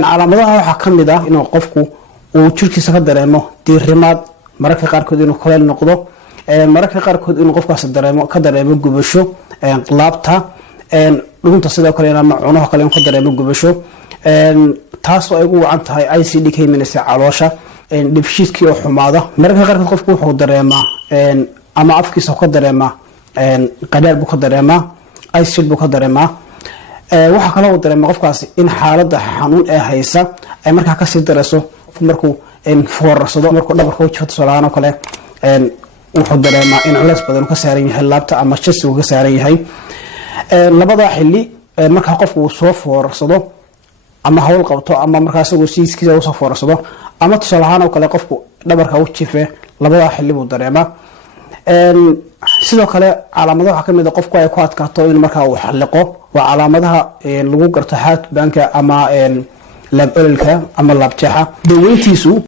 calaamadaha waxaa ka mid ah inuu qofku uu jirkiisa ka dareemo diirimaad mararka qaarkood inuu kuleel noqdo mararka qaarkood inuu qofkaas ka dareemo gubasho laabta dhunta sidoo kale ama cunaha kale inuu ka dareemo gubasho taas oo ay ugu wacan tahay ICD ka imanaysa caloosha dibshiidkii oo xumaada mararka qaarkood qofku wuxuu dareemaa ama afkiisa ka dareemaa qadaad buu ka dareemaa acid buu ka dareemaa waxa kale oo dareemaa qofkaasi in xaaladda xanuun ee haysa ay markaa ka sii darayso markuu foorarsado markuu dhabarka wajifta salaano kale wuxuu dareemaa in culays badan ka saaran yahay laabta ama chest uu ka saaran yahay labada xilli marka qofku uu soo foorarsado ama hawl qabto ama markaas uu siiskiisa uu soo foorarsado ama tusalahaan kale qofku dhabarka u jife labada xilli buu dareemaa sidoo kale calaamadaha waxa kamid ah qofku ay ku adkaato in marka uu xalliqo waa calaamadaha lagu garto heartburn ama laab ololka ama laab jeexa daweyntiisu